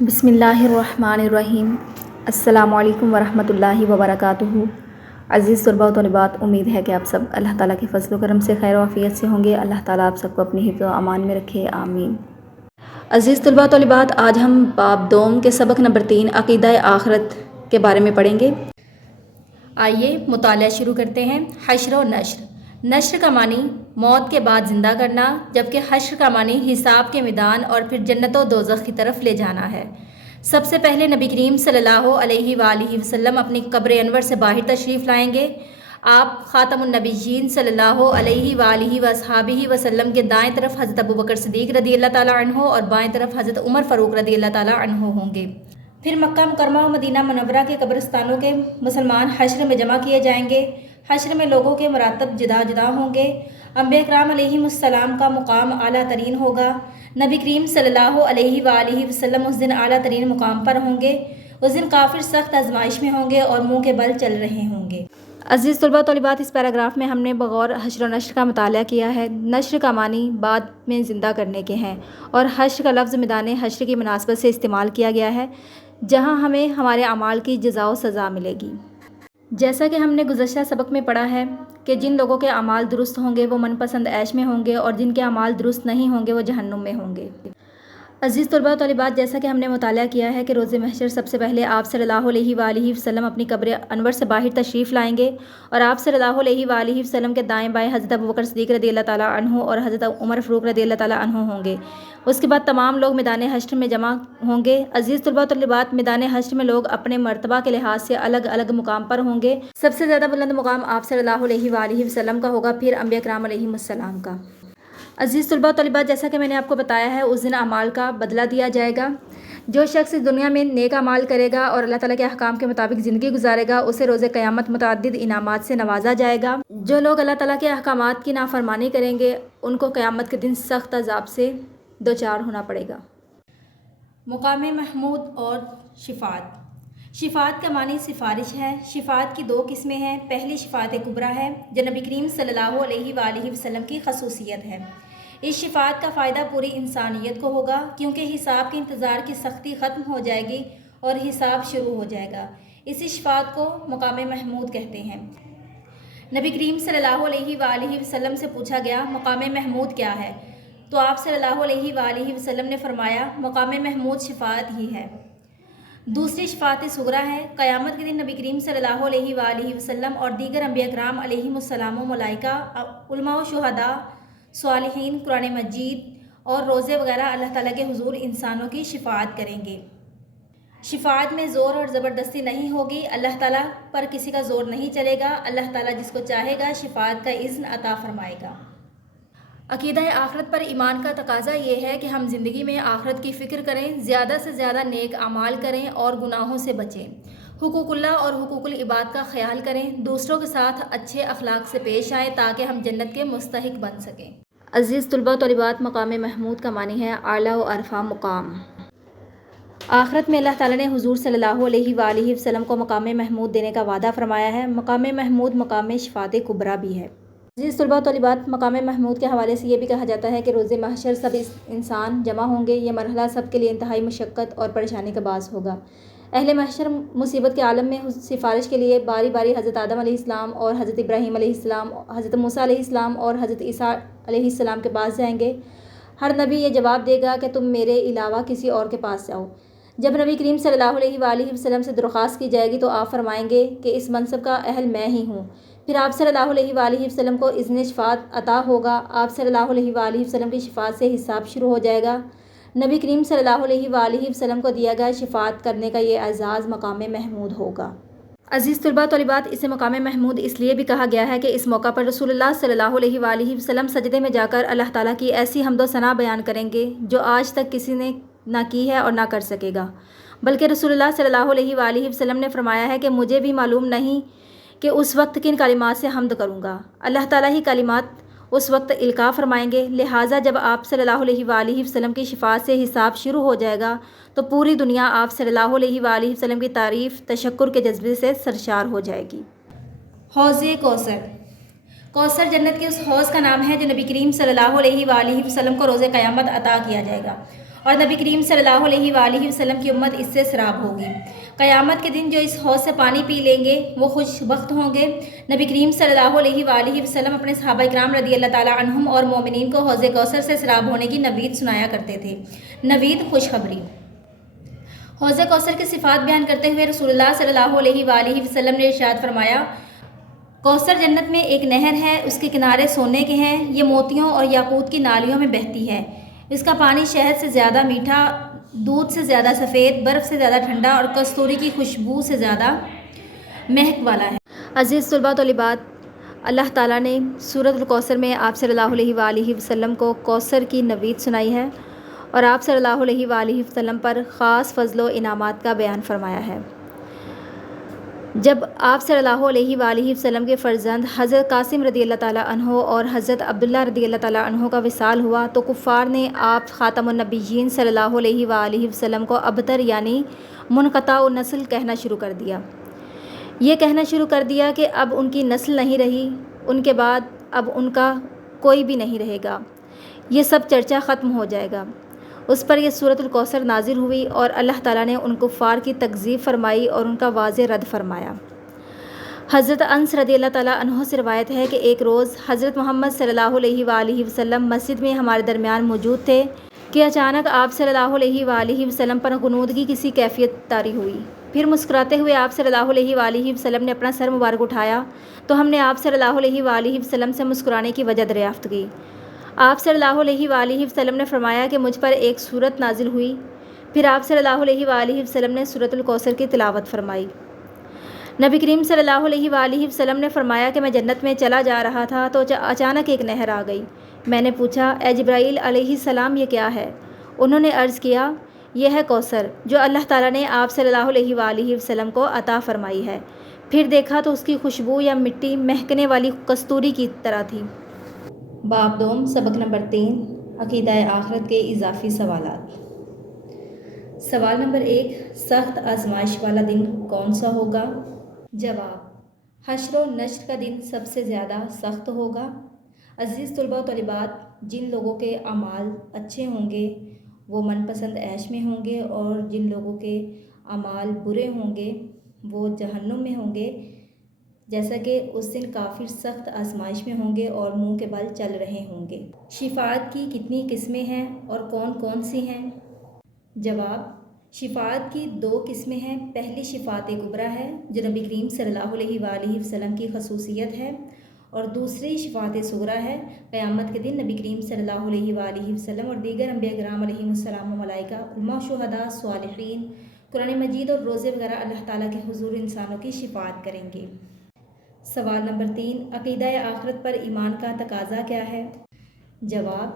بسم اللہ الرحمن الرحیم۔ السلام علیکم ورحمۃ اللہ وبرکاتہ۔ عزیز طلباء و طالبات، امید ہے کہ آپ سب اللہ تعالیٰ کے فضل و کرم سے خیر و عافیت سے ہوں گے۔ اللہ تعالیٰ آپ سب کو اپنی حفظ و امان میں رکھے، آمین۔ عزیز طلباء و طالبات، آج ہم باب دوم کے سبق نمبر 3 عقیدہ آخرت کے بارے میں پڑھیں گے۔ آئیے مطالعہ شروع کرتے ہیں۔ حشر و نشر۔ نشر کا معنی موت کے بعد زندہ کرنا، جبکہ حشر کا معنی حساب کے میدان اور پھر جنت و دوزخ کی طرف لے جانا ہے۔ سب سے پہلے نبی کریم صلی اللہ علیہ وآلہ وسلم اپنی قبر انور سے باہر تشریف لائیں گے۔ آپ خاتم النبیین صلی اللہ علیہ وآلہ وصحابہ وسلم کے دائیں طرف حضرت ابوبکر صدیق رضی اللہ تعالیٰ عنہ اور بائیں طرف حضرت عمر فاروق رضی اللہ تعالیٰ عنہ ہوں گے۔ پھر مکہ مکرمہ و مدینہ منورہ کے قبرستانوں کے مسلمان حشر میں جمع کیے جائیں گے۔ حشر میں لوگوں کے مراتب جدا جدا ہوں گے۔ انبیاء کرام علیہم السلام کا مقام اعلیٰ ترین ہوگا۔ نبی کریم صلی اللہ علیہ وآلہ وسلم اس دن اعلیٰ ترین مقام پر ہوں گے۔ اس دن کافر سخت آزمائش میں ہوں گے اور منہ کے بل چل رہے ہوں گے۔ عزیز طلباء و طالبات، اس پیراگراف میں ہم نے بغور حشر و نشر کا مطالعہ کیا ہے۔ نشر کا معنی بعد میں زندہ کرنے کے ہیں، اور حشر کا لفظ میدان حشر کی مناسبت سے استعمال کیا گیا ہے، جہاں ہمیں ہمارے اعمال کی جزا و سزا ملے گی۔ جیسا کہ ہم نے گزشتہ سبق میں پڑھا ہے کہ جن لوگوں کے اعمال درست ہوں گے وہ من پسند عیش میں ہوں گے، اور جن کے اعمال درست نہیں ہوں گے وہ جہنم میں ہوں گے۔ عزیز طلباء و طالبات، جیسا کہ ہم نے مطالعہ کیا ہے کہ روز محشر سب سے پہلے آپ صلی اللہ علیہ وآلہ وسلم اپنی قبر انور سے باہر تشریف لائیں گے، اور آپ صلی اللہ علیہ وآلہ وسلم کے دائیں بائیں حضرت ابوبکر صدیق رضی اللہ تعالیٰ عنہ اور حضرت عمر فاروق رضی اللہ تعالیٰ عنہ ہوں گے۔ اس کے بعد تمام لوگ میدان حشر میں جمع ہوں گے۔ عزیز طلباء و طالبات، میدان حشر میں لوگ اپنے مرتبہ کے لحاظ سے الگ الگ مقام پر ہوں گے۔ سب سے زیادہ بلند مقام آپ صلی اللہ علیہ وآلہ وسلم کا ہوگا، پھر انبیاء کرام علیہم السلام کا۔ عزیز طلباء و طالبات، جیسا کہ میں نے آپ کو بتایا ہے، اس دن اعمال کا بدلہ دیا جائے گا۔ جو شخص اس دنیا میں نیک اعمال کرے گا اور اللہ تعالیٰ کے احکام کے مطابق زندگی گزارے گا، اسے روز قیامت متعدد انعامات سے نوازا جائے گا۔ جو لوگ اللہ تعالیٰ کے احکامات کی نافرمانی کریں گے، ان کو قیامت کے دن سخت عذاب سے دوچار ہونا پڑے گا۔ مقام محمود اور شفاعت۔ شفاعت کا معنی سفارش ہے۔ شفاعت کی 2 قسمیں ہیں۔ پہلی شفاعت کبریٰ ہے، جو نبی کریم صلی اللہ علیہ وآلہ وسلم کی خصوصیت ہے۔ اس شفاعت کا فائدہ پوری انسانیت کو ہوگا، کیونکہ حساب کے انتظار کی سختی ختم ہو جائے گی اور حساب شروع ہو جائے گا۔ اسی شفاعت کو مقام محمود کہتے ہیں۔ نبی کریم صلی اللہ علیہ وآلہ وسلم سے پوچھا گیا، مقام محمود کیا ہے؟ تو آپ صلی اللہ علیہ وآلہ وسلم نے فرمایا، مقام محمود شفاعت ہی ہے۔ دوسری شفاعت صغریٰ ہے۔ قیامت کے دن نبی کریم صلی اللہ علیہ وآلہ وسلم اور دیگر انبیاء کرام علیہم السلام و ملائکہ، علماء و شہداء، صالحین، قرآن مجید اور روزے وغیرہ اللہ تعالیٰ کے حضور انسانوں کی شفاعت کریں گے۔ شفاعت میں زور اور زبردستی نہیں ہوگی۔ اللہ تعالیٰ پر کسی کا زور نہیں چلے گا۔ اللہ تعالیٰ جس کو چاہے گا شفاعت کا اذن عطا فرمائے گا۔ عقیدہ آخرت پر ایمان کا تقاضا یہ ہے کہ ہم زندگی میں آخرت کی فکر کریں، زیادہ سے زیادہ نیک اعمال کریں اور گناہوں سے بچیں، حقوق اللہ اور حقوق العباد کا خیال کریں، دوسروں کے ساتھ اچھے اخلاق سے پیش آئیں تاکہ ہم جنت کے مستحق بن سکیں۔ عزیز طلباء و طالبات، مقام محمود کا معنی ہے اعلیٰ و عرفہ مقام۔ آخرت میں اللہ تعالیٰ نے حضور صلی اللہ علیہ وآلہ وسلم کو مقام محمود دینے کا وعدہ فرمایا ہے۔ مقام محمود مقام شفاعت کبریٰ بھی ہے۔ عزیز طلباء و طالبات، مقام محمود کے حوالے سے یہ بھی کہا جاتا ہے کہ روز محشر سب انسان جمع ہوں گے۔ یہ مرحلہ سب کے لیے انتہائی مشقت اور پریشانی کا باعث ہوگا۔ اہل محشر مصیبت کے عالم میں سفارش کے لیے باری باری حضرت آدم علیہ السلام اور حضرت ابراہیم علیہ السلام، حضرت موسیٰ علیہ السلام اور حضرت عیسیٰ علیہ السلام کے پاس جائیں گے۔ ہر نبی یہ جواب دے گا کہ تم میرے علاوہ کسی اور کے پاس جاؤ۔ جب نبی کریم صلی اللہ علیہ وآلہ وسلم سے درخواست کی جائے گی تو آپ فرمائیں گے کہ اس منصب کا اہل میں ہی ہوں۔ پھر آپ صلی اللہ علیہ وآلہ وسلم کو اذن شفاعت عطا ہوگا۔ آپ صلی اللہ علیہ وآلہ وسلم کی شفاعت سے حساب شروع ہو جائے گا۔ نبی کریم صلی اللہ علیہ وآلہ وسلم کو دیا گیا شفاعت کرنے کا یہ اعزاز مقام محمود ہوگا۔ عزیز طلباء و طالبات، اسے مقام محمود اس لیے بھی کہا گیا ہے کہ اس موقع پر رسول اللہ صلی اللہ علیہ وآلہ وسلم سجدے میں جا کر اللہ تعالیٰ کی ایسی حمد و ثنا بیان کریں گے جو آج تک کسی نے نہ کی ہے اور نہ کر سکے گا۔ بلکہ رسول اللہ صلی اللہ علیہ وآلہ وسلم نے فرمایا ہے کہ مجھے بھی معلوم نہیں کہ اس وقت کن کلمات سے حمد کروں گا۔ اللہ تعالیٰ ہی کلمات اس وقت القاء فرمائیں گے، لہٰذا جب آپ صلی اللہ علیہ وآلہ وسلم کی شفاعت سے حساب شروع ہو جائے گا تو پوری دنیا آپ صلی اللہ علیہ وآلہ وسلم کی تعریف، تشکر کے جذبے سے سرشار ہو جائے گی۔ حوض کوثر۔ کوثر جنت کے اس حوض کا نام ہے جو نبی کریم صلی اللہ علیہ وآلہ وسلم کو روز قیامت عطا کیا جائے گا، اور نبی کریم صلی اللہ علیہ وآلہ وسلم کی امت اس سے سراب ہوگی۔ قیامت کے دن جو اس حوض سے پانی پی لیں گے وہ خوش بخت ہوں گے۔ نبی کریم صلی اللہ علیہ وآلہ وسلم اپنے صحابہ کرام رضی اللہ تعالیٰ عنہم اور مومنین کو حوض کوثر سے سراب ہونے کی نوید سنایا کرتے تھے۔ نوید خوشخبری۔ حوض کوثر کی صفات بیان کرتے ہوئے رسول اللہ صلی اللہ علیہ وآلہ وسلم نے ارشاد فرمایا، کوثر جنت میں ایک نہر ہے، اس کے کنارے سونے کے ہیں، یہ موتیوں اور یاقوت کی نالیوں میں بہتی ہے، اس کا پانی شہد سے زیادہ میٹھا، دودھ سے زیادہ سفید، برف سے زیادہ ٹھنڈا اور کستوری کی خوشبو سے زیادہ مہک والا ہے۔ عزیز طلباء طالبات، اللہ تعالیٰ نے سورۃ الکوثر میں آپ صلی اللہ علیہ وآلہ وسلم کو کوثر کی نوید سنائی ہے اور آپ صلی اللہ علیہ وآلہ وسلم پر خاص فضل و انعامات کا بیان فرمایا ہے۔ جب آپ صلی اللہ علیہ وآلہ وسلم کے فرزند حضرت قاسم رضی اللہ تعالیٰ عنہ اور حضرت عبداللہ رضی اللہ تعالیٰ عنہ کا وصال ہوا تو کفار نے آپ خاتم النبیین صلی اللہ علیہ وآلہ وسلم کو ابتر یعنی منقطع النسل کہنا شروع کر دیا۔ یہ کہنا شروع کر دیا کہ اب ان کی نسل نہیں رہی، ان کے بعد اب ان کا کوئی بھی نہیں رہے گا، یہ سب چرچا ختم ہو جائے گا۔ اس پر یہ سورۃ الکوثر نازل ہوئی اور اللہ تعالیٰ نے ان کفار کی تکذیب فرمائی اور ان کا واضح رد فرمایا۔ حضرت انس رضی اللہ تعالیٰ عنہ سے روایت ہے کہ ایک روز حضرت محمد صلی اللہ علیہ وآلہ وسلم مسجد میں ہمارے درمیان موجود تھے کہ اچانک آپ صلی اللہ علیہ وآلہ وسلم پر غنودگی کسی کیفیت طاری ہوئی۔ پھر مسکراتے ہوئے آپ صلی اللہ علیہ وآلہ وسلم نے اپنا سر مبارک اٹھایا تو ہم نے آپ صلی اللہ علیہ وآلہ وسلم سے مسکرانے کی وجہ دریافت کی۔ آپ صلی اللہ علیہ وآلہ وسلم نے فرمایا کہ مجھ پر ایک سورت نازل ہوئی۔ پھر آپ صلی اللہ علیہ وآلہ وسلم نے سورۃ الکوثر کی تلاوت فرمائی۔ نبی کریم صلی اللہ علیہ وآلہ وسلم نے فرمایا کہ میں جنت میں چلا جا رہا تھا تو اچانک ایک نہر آ گئی۔ میں نے پوچھا، اے جبرائیل علیہ السلام، یہ کیا ہے؟ انہوں نے عرض کیا، یہ ہے کوثر جو اللہ تعالیٰ نے آپ صلی اللہ علیہ وآلہ وسلم کو عطا فرمائی ہے۔ پھر دیکھا تو اس کی خوشبو یا مٹی مہکنے والی کستوری کی طرح تھی۔ باب دوم، سبق نمبر 3، عقیدہ آخرت کے اضافی سوالات۔ سوال نمبر 1، سخت آزمائش والا دن کون سا ہوگا؟ جواب، حشر و نشر کا دن سب سے زیادہ سخت ہوگا۔ عزیز طلباء و طالبات، جن لوگوں کے اعمال اچھے ہوں گے وہ من پسند عیش میں ہوں گے، اور جن لوگوں کے اعمال برے ہوں گے وہ جہنم میں ہوں گے، جیسا کہ اس دن کافر سخت آزمائش میں ہوں گے اور منہ کے بل چل رہے ہوں گے۔ شفاعت کی کتنی قسمیں ہیں اور کون کون سی ہیں؟ جواب، شفاعت کی 2 قسمیں ہیں۔ پہلی شفاعت کبریٰ ہے جو نبی کریم صلی اللہ علیہ وآلہ وسلم کی خصوصیت ہے، اور دوسری شفاعت صغریٰ ہے۔ قیامت کے دن نبی کریم صلی اللہ علیہ وآلہ وسلم اور دیگر انبیاء کرام علیہم السلام و ملائکہ، علماء، شہداء، صالحین، قرآن مجید اور روزے وغیرہ اللہ تعالیٰ کے حضور انسانوں کی شفاعت کریں گے۔ سوال نمبر 3، عقیدہ آخرت پر ایمان کا تقاضا کیا ہے؟ جواب،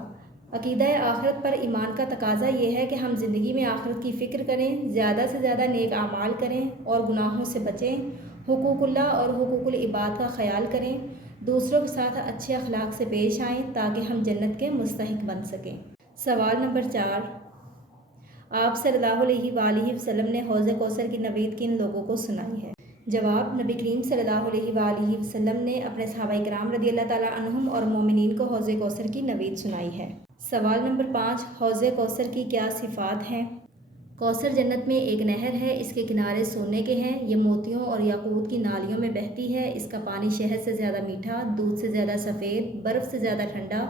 عقیدہ آخرت پر ایمان کا تقاضا یہ ہے کہ ہم زندگی میں آخرت کی فکر کریں، زیادہ سے زیادہ نیک اعمال کریں اور گناہوں سے بچیں، حقوق اللہ اور حقوق العباد کا خیال کریں، دوسروں کے ساتھ اچھے اخلاق سے پیش آئیں تاکہ ہم جنت کے مستحق بن سکیں۔ سوال نمبر 4، آپ صلی اللہ علیہ وآلہ وسلم نے حوض کوثر کی نوید کن لوگوں کو سنائی ہے؟ جواب، نبی کریم صلی اللہ علیہ وآلہ وسلم نے اپنے صحابہ کرام رضی اللہ تعالیٰ عنہم اور مومنین کو حوض کوثر کی نوید سنائی ہے۔ سوال نمبر 5، حوض کوثر کی کیا صفات ہیں؟ کوثر جنت میں ایک نہر ہے، اس کے کنارے سونے کے ہیں، یہ موتیوں اور یاقوت کی نالیوں میں بہتی ہے، اس کا پانی شہد سے زیادہ میٹھا، دودھ سے زیادہ سفید، برف سے زیادہ ٹھنڈا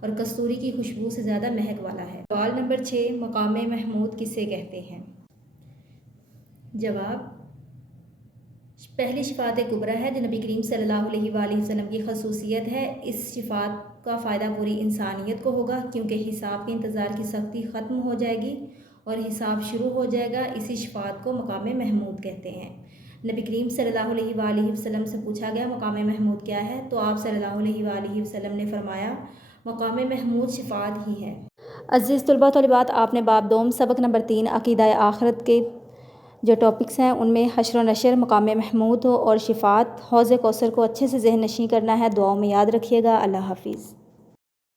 اور کستوری کی خوشبو سے زیادہ مہک والا ہے۔ سوال نمبر 6، مقام محمود کسے کہتے ہیں؟ جواب، پہلی شفاعت کبریٰ ہے جو نبی کریم صلی اللہ علیہ وآلہ وسلم کی خصوصیت ہے۔ اس شفاعت کا فائدہ پوری انسانیت کو ہوگا کیونکہ حساب کے انتظار کی سختی ختم ہو جائے گی اور حساب شروع ہو جائے گا۔ اسی شفاعت کو مقام محمود کہتے ہیں۔ نبی کریم صلی اللہ علیہ وآلہ وسلم سے پوچھا گیا مقام محمود کیا ہے تو آپ صلی اللہ علیہ وآلہ وسلم نے فرمایا مقام محمود شفاعت ہی ہے۔ عزیز طلباء طالبات، آپ نے باب دوم، سبق نمبر 3، عقیدہ آخرت کے جو ٹاپکس ہیں ان میں حشر و نشر، مقام محمود اور شفاعت، حوض کوثر کو اچھے سے ذہن نشین کرنا ہے۔ دعاؤں میں یاد رکھیے گا۔ اللہ حافظ۔